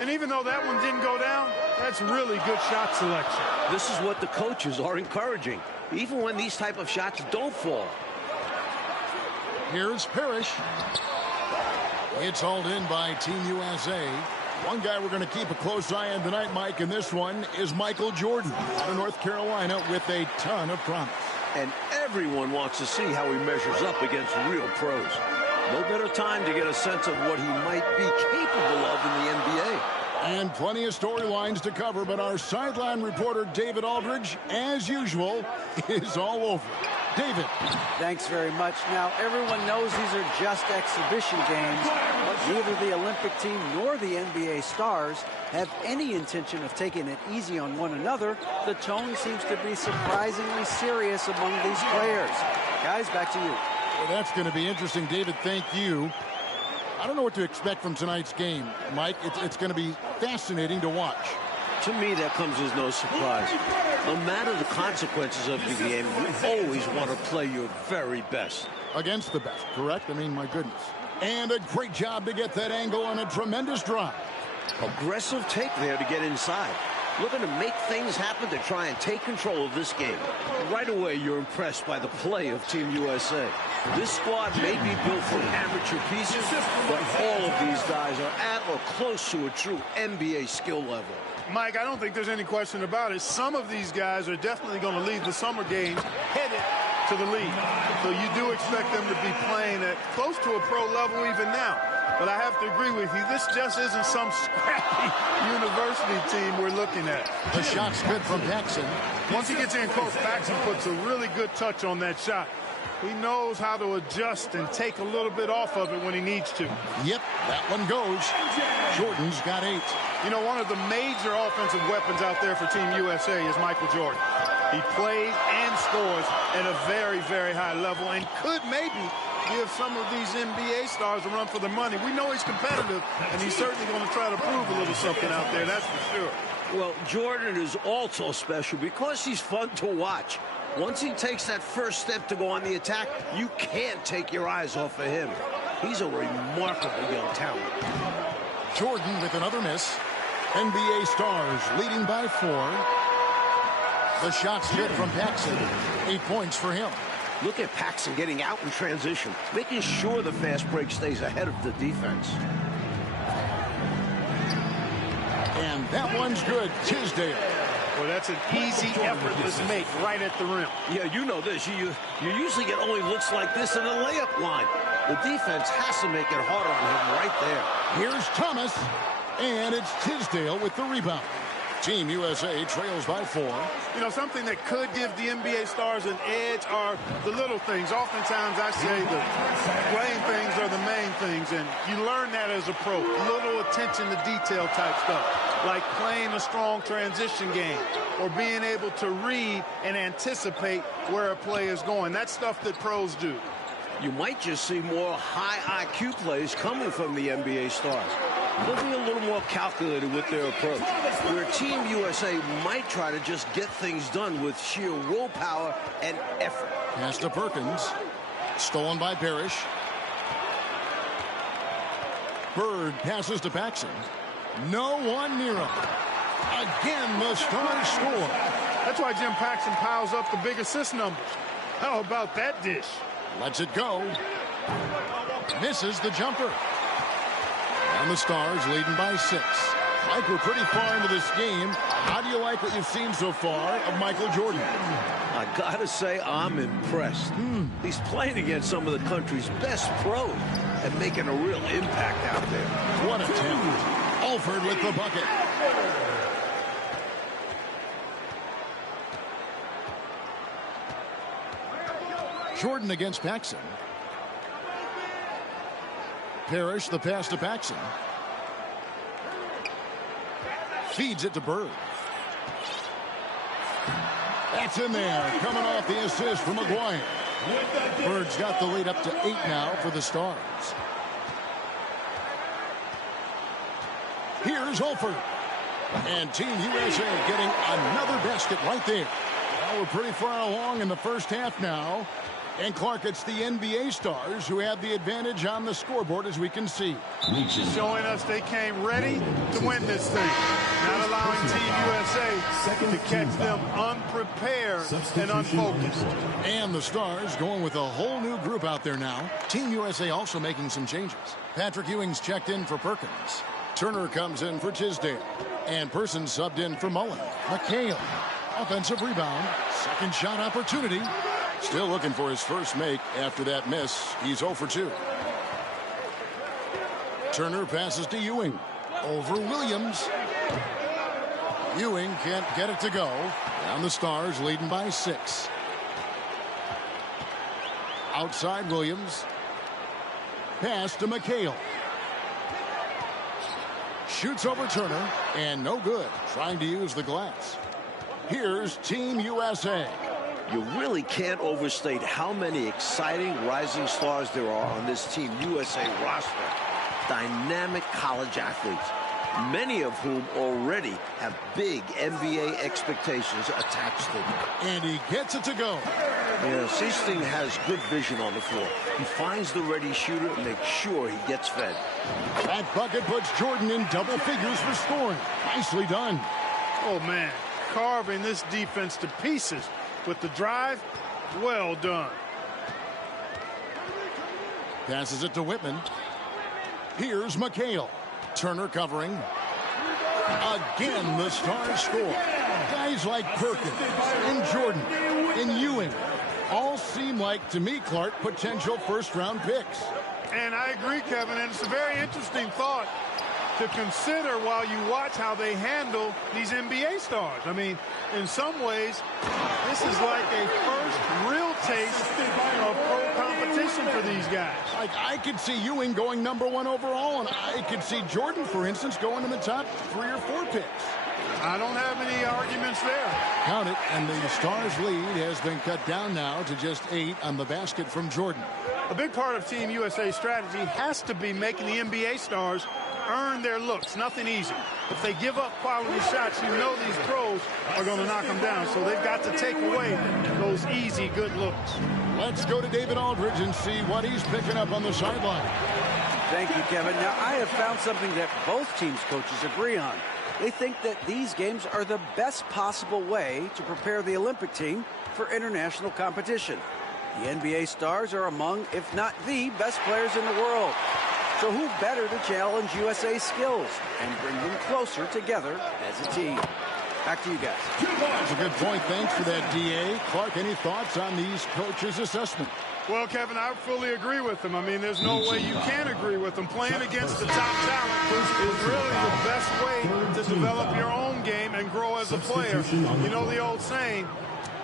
And even though that one didn't go down, that's really good shot selection. This is what the coaches are encouraging, even when these type of shots don't fall. Here's Parrish. It's hauled in by Team USA. One guy we're going to keep a close eye on tonight, Mike, and this one is Michael Jordan out of North Carolina with a ton of promise. And everyone wants to see how he measures up against real pros. No better time to get a sense of what he might be capable of in the NBA. And plenty of storylines to cover, but our sideline reporter, David Aldridge, as usual, is all over it. David. Thanks very much. Now, everyone knows these are just exhibition games, but neither the Olympic team nor the NBA stars have any intention of taking it easy on one another. The tone seems to be surprisingly serious among these players. Guys, back to you. Well, that's going to be interesting, David. Thank you. I don't know what to expect from tonight's game, Mike. It's going to be fascinating to watch. To me, that comes as no surprise. No matter the consequences of the game, you always want to play your very best. Against the best, correct? I mean, my goodness. And a great job to get that angle on a tremendous drive. Aggressive take there to get inside. Looking to make things happen to try and take control of this game. Right away, you're impressed by the play of Team USA. This squad may be built from amateur pieces, but all of these guys are at or close to a true NBA skill level. Mike, I don't think there's any question about it. Some of these guys are definitely going to leave the summer games headed to the league. So you do expect them to be playing at close to a pro level even now. But I have to agree with you, this just isn't some scrappy university team we're looking at. The shot's good from Paxson. Once he gets in close, Paxson puts a really good touch on that shot. He knows how to adjust and take a little bit off of it when he needs to. Yep, that one goes. Jordan's got 8. You know, one of the major offensive weapons out there for Team USA is Michael Jordan. He plays and scores at a very, very high level and could maybe give some of these NBA stars a run for the money. We know he's competitive, and he's certainly going to try to prove a little something out there, that's for sure. Well, Jordan is also special because he's fun to watch. Once he takes that first step to go on the attack, you can't take your eyes off of him. He's a remarkable young talent. Jordan with another miss. NBA stars leading by 4. The shot's good from Paxson. 8 points for him. Look at Paxson getting out in transition, making sure the fast break stays ahead of the defense. And that one's good. Tisdale. Well, that's an easy, effortless make right at the rim. Yeah, you know this. You usually get only looks like this in the layup line. The defense has to make it harder on him right there. Here's Thomas, and it's Tisdale with the rebound. Team USA trails by 4. You know, something that could give the NBA stars an edge are the little things. Oftentimes I say the playing things are the main things, and you learn that as a pro. Little attention to detail type stuff, like playing a strong transition game or being able to read and anticipate where a play is going. That's stuff that pros do. You might just see more high IQ plays coming from the NBA stars. They'll be a little more calculated with their approach, where Team USA might try to just get things done with sheer willpower and effort. Pass to Perkins. Stolen by Parrish. Bird passes to Paxson. No one near him. Again, the Stars score. That's why Jim Paxson piles up the big assist numbers. How about that dish? Lets it go. Misses the jumper. And the Stars leading by 6. Mike, we're pretty far into this game. How do you like what you've seen so far of Michael Jordan? I gotta say, I'm impressed. He's playing against some of the country's best pros and making a real impact out there. What a talent. Alford with the bucket. Jordan against Paxson. Parrish, the pass to Paxson. Feeds it to Bird. That's in there, coming off the assist from McGuire. Bird's got the lead up to 8 now for the Stars. Here's Holford. And Team USA getting another basket right there. Well, we're pretty far along in the first half now. And Clark, it's the NBA Stars who have the advantage on the scoreboard, as we can see. Showing us they came ready to win this thing. Not allowing Team USA to catch them unprepared and unfocused. And the Stars going with a whole new group out there now. Team USA also making some changes. Patrick Ewing's checked in for Perkins. Turner comes in for Tisdale. And Person subbed in for Mullen. McHale. Offensive rebound. Second shot opportunity. Still looking for his first make after that miss. He's 0 for 2. Turner passes to Ewing. Over Williams. Ewing can't get it to go. And the Stars leading by 6. Outside Williams. Pass to McHale. Shoots over Turner. And no good. Trying to use the glass. Here's Team USA. You really can't overstate how many exciting rising stars there are on this Team USA roster. Dynamic college athletes, many of whom already have big NBA expectations attached to them. And he gets it to go. Yeah, Seasting has good vision on the floor. He finds the ready shooter and makes sure he gets fed. That bucket puts Jordan in double figures for scoring. Nicely done. Oh, man, carving this defense to pieces. With the drive, well done. Passes it to Whitman. Here's McHale. Turner covering. Again, the Stars score. Guys like Perkins and Jordan and Ewing all seem like, to me, Clark, potential first-round picks. And I agree, Kevin, and it's a very interesting thought to consider while you watch how they handle these NBA stars. I mean, in some ways, this is like a first real taste of pro competition for these guys. Like, I could see Ewing going #1 overall, and I could see Jordan, for instance, going in the top 3 or 4 picks. I don't have any arguments there. Count it, and the Stars' lead has been cut down now to just 8 on the basket from Jordan. A big part of Team USA's strategy has to be making the NBA stars earn their looks. Nothing easy. If they give up quality shots, you know these pros are going to knock them down. So they've got to take away those easy, good looks. Let's go to David Aldridge and see what he's picking up on the sideline. Thank you, Kevin. Now, I have found something that both teams' coaches agree on. They think that these games are the best possible way to prepare the Olympic team for international competition. The NBA stars are among, if not the best players in the world. So who better to challenge USA's skills and bring them closer together as a team? Back to you guys. That's a good point. Thanks for that, D.A. Clark, any thoughts on these coaches' assessment? Well, Kevin, I fully agree with them. I mean, there's no way you can agree with them. Playing against the top talent is really the best way to develop your own game and grow as a player. You know the old saying,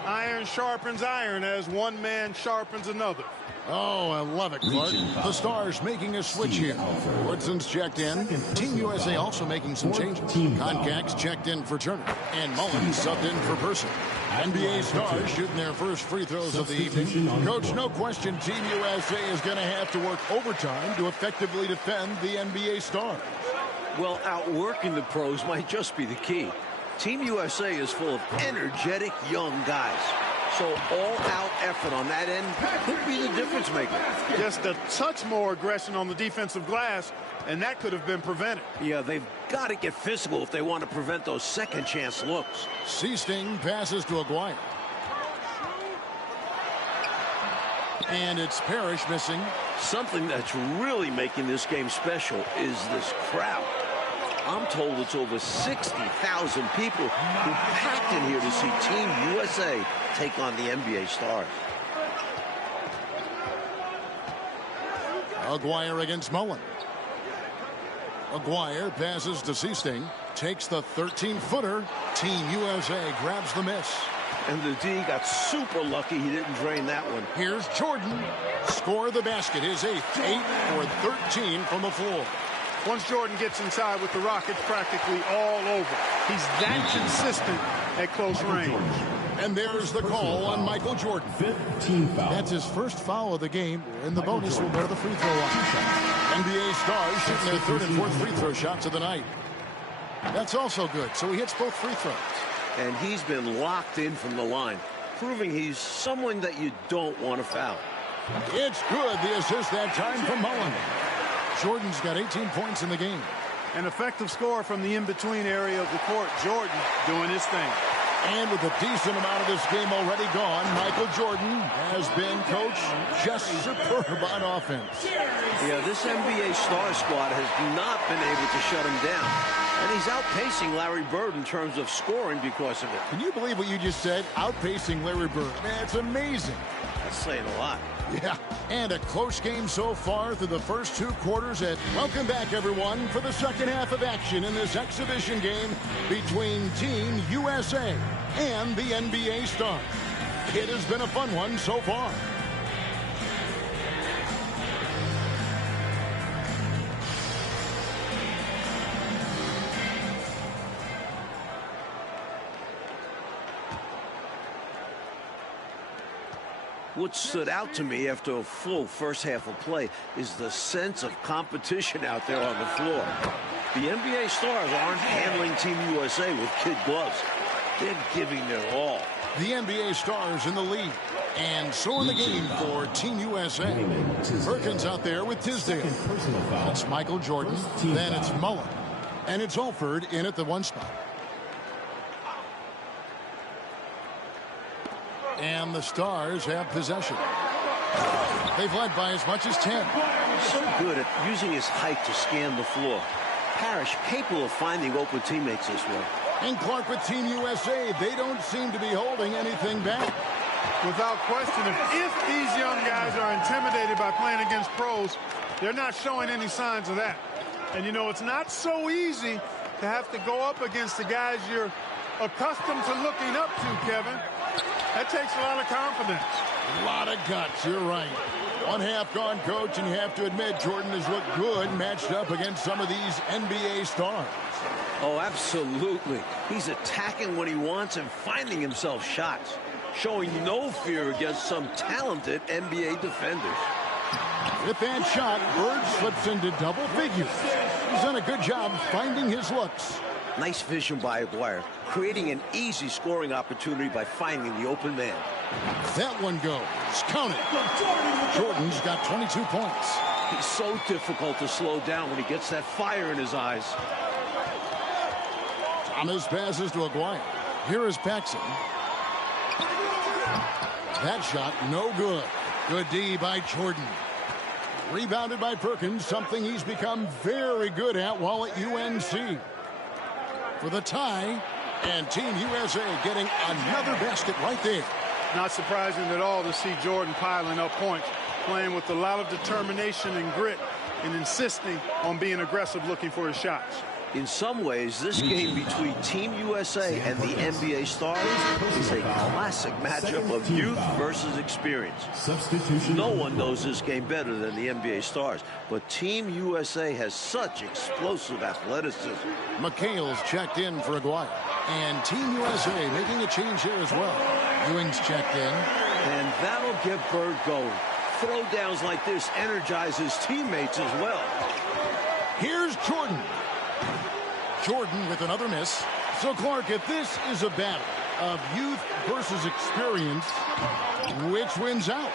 iron sharpens iron as one man sharpens another. Oh, I love it, Clark. The Stars making a switch here. Woodson's checked in. Team USA also making some changes. Concac's checked in for Turner. And Mullen subbed in for Person. NBA Stars shooting their first free throws of the evening. Coach, no question Team USA is going to have to work overtime to effectively defend the NBA Stars. Well, outworking the pros might just be the key. Team USA is full of energetic young guys. So all-out effort on that end could be the difference maker. Just a touch more aggression on the defensive glass, and that could have been prevented. Yeah, they've got to get physical if they want to prevent those second-chance looks. Seasting passes to Aguirre. And it's Parrish missing. Something that's really making this game special is this crowd. I'm told it's over 60,000 people who packed in here to see Team USA take on the NBA stars. Aguirre against Mullen. Aguirre passes to Seasting. Takes the 13-footer. Team USA grabs the miss. And the D got super lucky he didn't drain that one. Here's Jordan. Score the basket. His 8th. 8 for 13 from the floor. Once Jordan gets inside with the Rockets, practically all over. He's that consistent at close range. And there's the call on Michael Jordan. 15 foul. That's his first foul of the game, and the bonus will go to the free throw line. NBA stars shooting their third and fourth free throw shots of the night. That's also good, so he hits both free throws. And he's been locked in from the line, proving he's someone that you don't want to foul. It's good, the assist that time from Mullen. Jordan's got 18 points in the game. An effective score from the in-between area of the court. Jordan doing his thing. And with a decent amount of this game already gone, Michael Jordan has been, coach, just superb on offense. Yeah, this NBA star squad has not been able to shut him down. And he's outpacing Larry Bird in terms of scoring because of it. Can you believe what you just said? Outpacing Larry Bird. Man, it's amazing. That's saying a lot. Yeah, and a close game so far through the first 2 quarters. Welcome back, everyone, for the second half of action in this exhibition game between Team USA and the NBA Stars. It has been a fun one so far. What stood out to me after a full first half of play is the sense of competition out there on the floor. The NBA stars aren't handling Team USA with kid gloves. They're giving their all. The NBA stars in the lead. And so in the game for Team USA. Perkins out there with Tisdale. It's Michael Jordan. Then it's Mullen. And it's Alford in at the 1 spot. And the Stars have possession. They've led by as much as 10. So good at using his height to scan the floor. Parrish capable of finding open teammates this way. And Clark with Team USA. They don't seem to be holding anything back. Without question, if these young guys are intimidated by playing against pros, they're not showing any signs of that. And, you know, it's not so easy to have to go up against the guys you're accustomed to looking up to, Kevin. That takes a lot of confidence. A lot of guts, you're right. 1 half gone, coach, and you have to admit Jordan has looked good matched up against some of these NBA stars. Oh, absolutely. He's attacking when he wants and finding himself shots, showing no fear against some talented NBA defenders. With that shot, Bird slips into double figures. He's done a good job finding his looks. Nice vision by Aguirre, creating an easy scoring opportunity by finding the open man. That one goes. Count it. Jordan's got 22 points. He's so difficult to slow down when he gets that fire in his eyes. Thomas passes to Aguirre. Here is Paxson. That shot, no good. Good D by Jordan. Rebounded by Perkins, something he's become very good at while at UNC. For the tie, and Team USA getting another basket right there. Not surprising at all to see Jordan piling up points, playing with a lot of determination and grit, and insisting on being aggressive looking for his shots. In some ways, this game between Team USA and the NBA Stars is a classic matchup of youth versus experience. No one knows this game better than the NBA Stars, but Team USA has such explosive athleticism. McHale's checked in for Aguirre. And Team USA making a change here as well. Ewing's checked in. And that'll get Bird going. Throwdowns like this energize his teammates as well. Here's Jordan. Jordan with another miss. So, Clark, if this is a battle, of youth versus experience. Which wins out?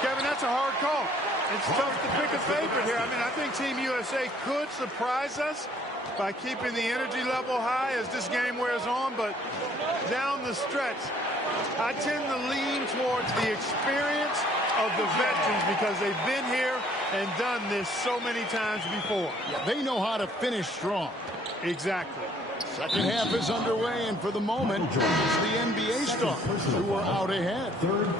Kevin, that's a hard call. It's tough to pick a favorite here. I mean, I think Team USA could surprise us by keeping the energy level high as this game wears on, but down the stretch, I tend to lean towards the experience of the veterans because they've been here and done this so many times before. Yeah, they know how to finish strong. Exactly. Second half is underway, and for the moment, it's the NBA stars who are out ahead.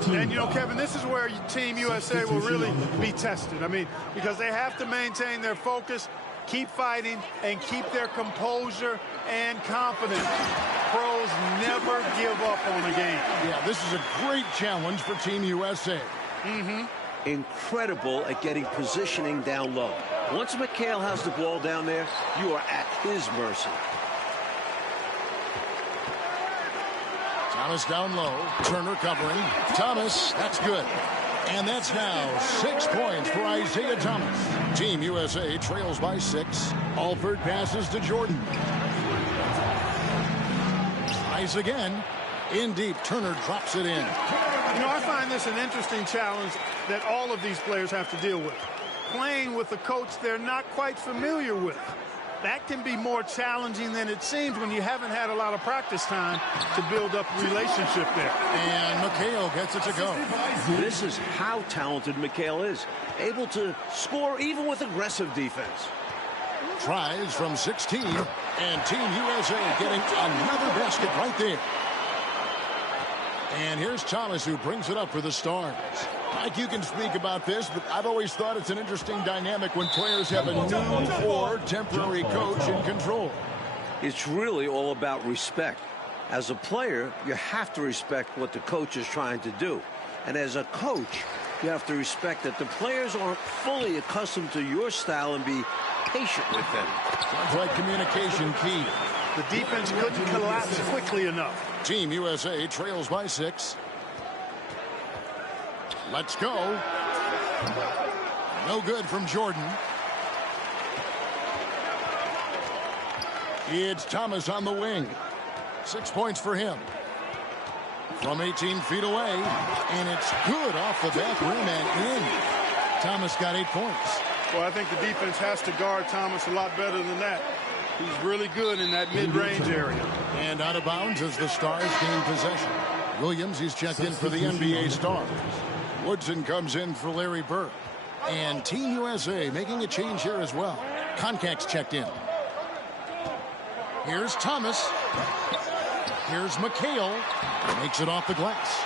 And, you know, Kevin, this is where Team USA will really be tested. I mean, because they have to maintain their focus, keep fighting, and keep their composure and confidence. Pros never give up on a game. Yeah, this is a great challenge for Team USA. Incredible at getting positioning down low. Once McHale has the ball down there, you are at his mercy. Thomas down low. Turner covering. Thomas, that's good. And that's now 6 points for Isaiah Thomas. Team USA trails by 6. Alford passes to Jordan. Tries again. In deep, Turner drops it in. You know, I find this an interesting challenge that all of these players have to deal with. Playing with a coach they're not quite familiar with. That can be more challenging than it seems when you haven't had a lot of practice time to build up a relationship there. And McHale gets it to go. This is how talented McHale is. Able to score even with aggressive defense. Tries from 16. And Team USA getting another basket right there. And here's Thomas, who brings it up for the Stars. Mike, you can speak about this, but I've always thought it's an interesting dynamic when players have a new or temporary coach in control. It's really all about respect. As a player, you have to respect what the coach is trying to do. And as a coach, you have to respect that the players aren't fully accustomed to your style and be patient with them. Sounds like communication key. The defense couldn't collapse quickly enough. Team USA trails by 6. Let's go. No good from Jordan. It's Thomas on the wing. 6 points for him. From 18 feet away. And it's good off the back rim and in. Thomas got 8 points. Well, I think the defense has to guard Thomas a lot better than that. He's really good in that mid-range area. And out of bounds as the Stars gain possession. Williams, he's checked in for the NBA Stars. Woodson comes in for Larry Bird. And Team USA making a change here as well. Koncak's checked in. Here's Thomas. Here's McHale. Makes it off the glass.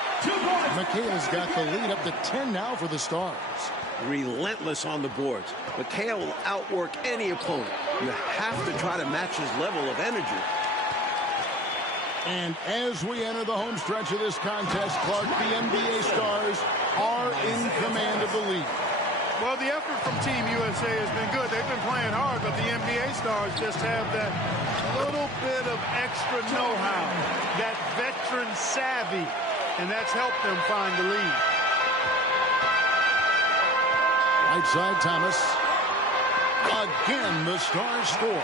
McHale's got the lead up to 10 now for the Stars. Relentless on the boards. McHale will outwork any opponent. You have to try to match his level of energy. And as we enter the home stretch of this contest, Clark, the NBA Stars are in command of the league. Well, the effort from Team USA has been good. They've been playing hard, but the NBA Stars just have that little bit of extra know-how, that veteran savvy, and that's helped them find the lead. Right side, Thomas. Again, the Stars score.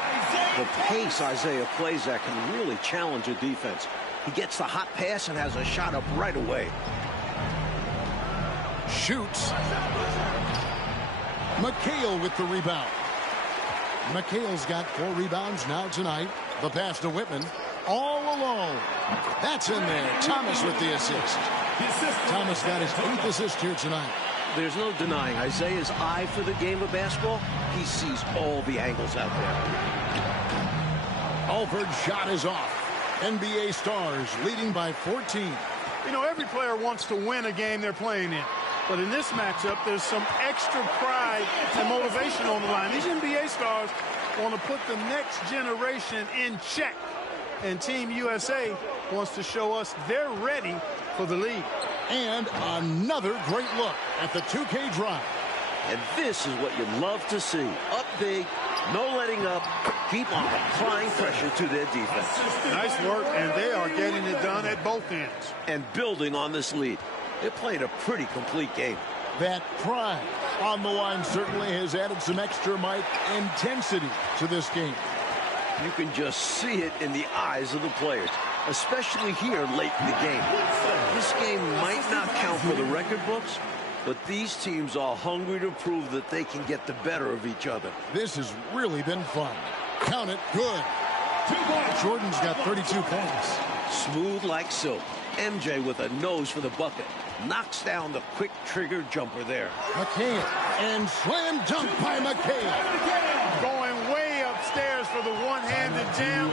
The pace Isaiah plays at can really challenge a defense. He gets the hot pass and has a shot up right away. Shoots. McHale with the rebound. McHale's got 4 rebounds now tonight. The pass to Whitman. All alone. That's in there. Thomas with the assist. Thomas got his 8th assist here tonight. There's no denying Isaiah's eye for the game of basketball. He sees all the angles out there. Alford's shot is off. NBA Stars leading by 14. You know, every player wants to win a game they're playing in. But in this matchup, there's some extra pride and motivation on the line. These NBA Stars want to put the next generation in check. And Team USA wants to show us they're ready for the league. And another great look at the 2K drive. And this is what you love to see. Up big, no letting up, keep on applying pressure to their defense. Nice work, and they are getting it done at both ends. And building on this lead. They're playing a pretty complete game. That pride on the line certainly has added some extra might intensity to this game. You can just see it in the eyes of the players. especially here late in the game. This game might not count for the record books, but these teams are hungry to prove that they can get the better of each other. This has really been fun. Count it. Good. Jordan's got 32 points. Smooth like silk. MJ with a nose for the bucket. Knocks down the quick trigger jumper there. McHale. And slam dunk by McHale. Going way upstairs for the one-handed jam.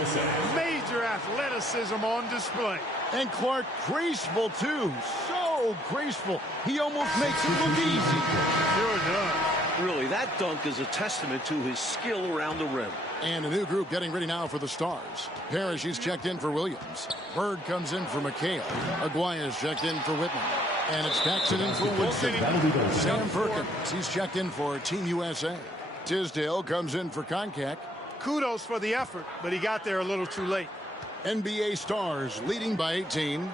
Major athleticism on display. And Clark graceful, too. So graceful. He almost makes it look easy. Sure does. Really, that dunk is a testament to his skill around the rim. And a new group getting ready now for the Stars. Parrish is checked in for Williams. Bird comes in for McHale. Aguaya's checked in for Whitman. And it's Paxton in for Woodson. Sam Perkins, he's checked in for Team USA. Tisdale comes in for Concac. Kudos for the effort, but he got there a little too late. NBA Stars leading by 18.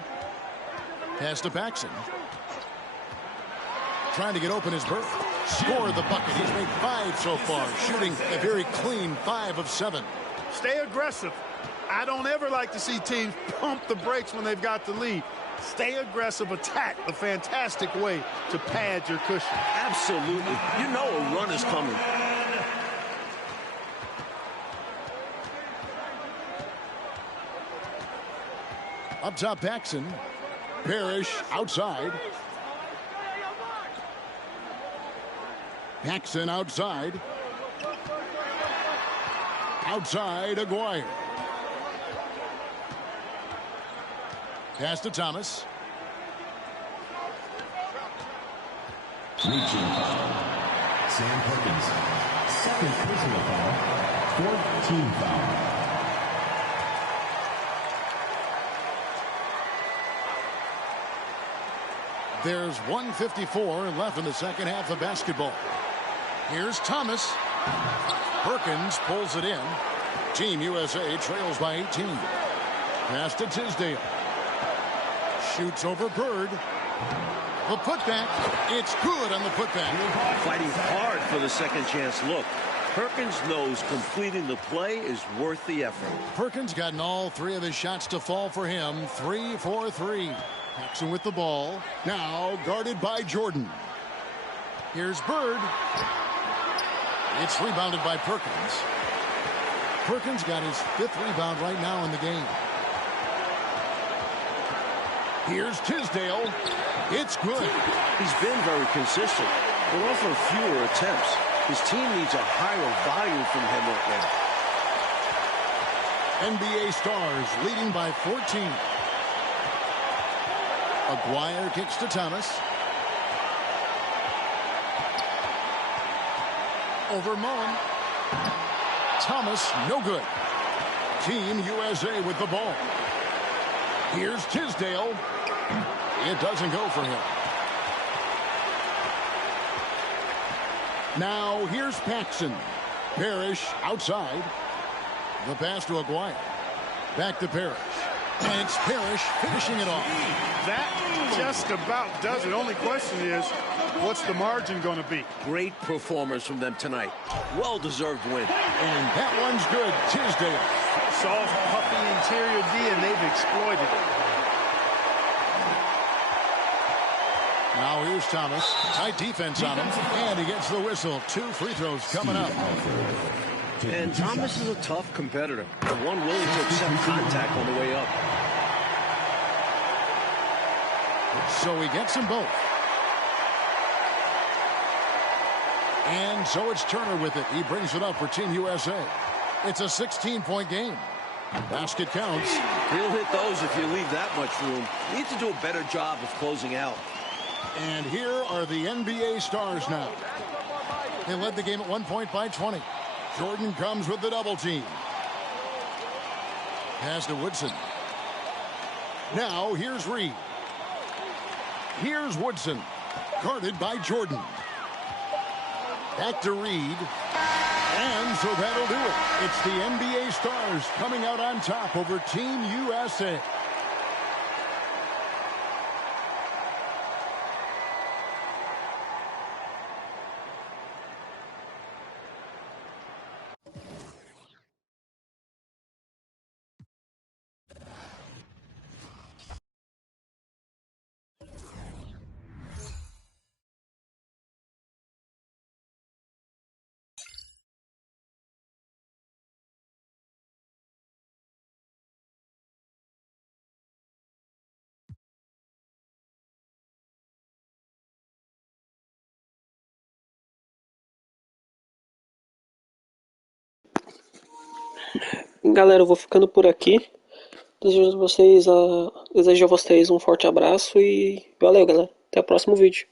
Pass to Paxson. Trying to get open is Bird. Scored the bucket. He's made 5 so far, shooting a very clean 5 of 7. Stay aggressive. I don't ever like to see teams pump the brakes when they've got the lead. Stay aggressive, attack, a fantastic way to pad your cushion. Absolutely. You know a run is coming. Up top, Paxson. Parrish outside. Paxson outside. Outside, Aguirre. Pass to Thomas. Reaching foul. Sam Perkins. Second personal foul. 4th team foul. There's 1:54 left in the second half of basketball. Here's Thomas. Perkins pulls it in. Team USA trails by 18. Pass to Tisdale. Shoots over Bird. The putback. It's good on the putback. Fighting hard for the second chance look. Perkins knows completing the play is worth the effort. Perkins gotten all 3 of his shots to fall for him. 3 for 3. Paxson with the ball. Now guarded by Jordan. Here's Bird. It's rebounded by Perkins. Perkins got his 5th rebound right now in the game. Here's Tisdale. It's good. He's been very consistent, but often fewer attempts. His team needs a higher volume from him right now. NBA Stars leading by 14. Aguirre kicks to Thomas. Over Mullen. Thomas, no good. Team USA with the ball. Here's Tisdale. It doesn't go for him. Now here's Paxson. Parrish outside. The pass to Aguirre. Back to Parrish. And it's Parrish finishing it off. That just about does it. Only question is, what's the margin going to be? Great performance from them tonight. Well-deserved win. And that one's good. Tisdale. Soft, puffy interior D, and they've exploited it. Now here's Thomas. Tight defense on him. And he gets the whistle. 2 free throws coming up. And Thomas is a tough competitor. One willing to accept contact on the way up. So he gets them both. And so it's Turner with it. He brings it up for Team USA. It's a 16-point game. Basket counts. He'll hit those if you leave that much room. You need to do a better job of closing out. And here are the NBA Stars now. They led the game at 1 point by 20. Jordan comes with the double team. Pass to Woodson. Now here's Reed. Here's Woodson. Guarded by Jordan. Back to Reed. And so that'll do it. It's the NBA Stars coming out on top over Team USA. Galera, eu vou ficando por aqui. Desejo a vocês um forte abraço e valeu, galera. Até o próximo vídeo.